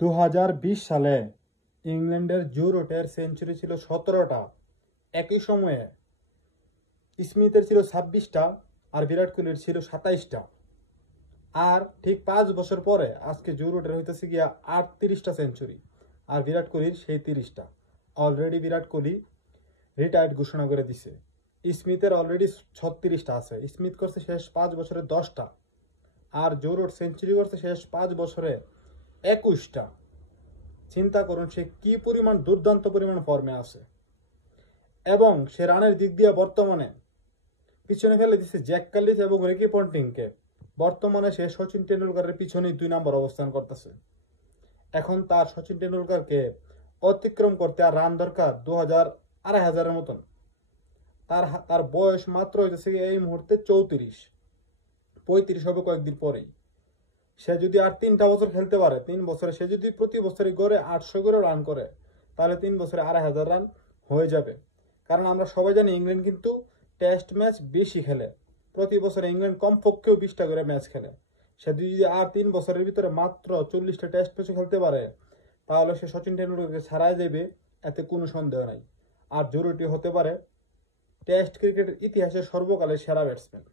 2020 সালে ইংল্যান্ডের জো রুটের সেঞ্চুরি ছিল 17টা। একই সময়ে স্মিথের ছিল 26টা আর বিরাট কোহলির ছিল 27টা। আর ঠিক 5 বছর পরে আজকে জো রুটের হইতেছে গিয়া 38টা সেঞ্চুরি আর বিরাট কোহলির সেই 30টা। অলরেডি বিরাট কোহলি রিটায়ার্ড ঘোষণা করে দিছে। স্মিথের অলরেডি 36টা আছে। স্মিথ করছে শেষ 5 বছরে 10টা আর জো রুট সেঞ্চুরি করছে শেষ 5 বছরে 21টা। চিন্তা করুন সে কি পরিমাণ দুর্দান্ত পরিমাণ ফর্মে আছে এবং সে রানের দিক দিয়ে বর্তমানে পিছনে ফেলে দিচ্ছে জ্যাক কালিস এবং রিকি পন্টিংকে। বর্তমানে সে সচিন টেন্ডুলকারের পিছনেই 2 নম্বর অবস্থান করতেছে। এখন তার সচিন টেন্ডুলকারকে অতিক্রম করতে আর রান দরকার 2,000-2,500-এর মতন। তার বয়স মাত্র হইতেছে এই মুহূর্তে 34-35 হবে কয়েকদিন পরেই। সে যদি আর 3টা বছর খেলতে পারে, 3 বছরে সে যদি প্রতি বছরই গড়ে 800 করে রান করে, তাহলে 3 বছরে 2,500 রান হয়ে যাবে। কারণ আমরা সবাই জানি ইংল্যান্ড কিন্তু টেস্ট ম্যাচ বেশি খেলে। প্রতি বছরে ইংল্যান্ড কমপক্ষেও 20টা করে ম্যাচ খেলে। সে যদি আর 3 বছরের ভিতরে মাত্র 40টা টেস্ট ম্যাচও খেলতে পারে, তাহলে সে সচিন টেন্ডুলকারকে ছাড়াই যাবে, এতে কোনো সন্দেহ নাই। আর জো রুট হতে পারে টেস্ট ক্রিকেটের ইতিহাসের সর্বকালের সেরা ব্যাটসম্যান।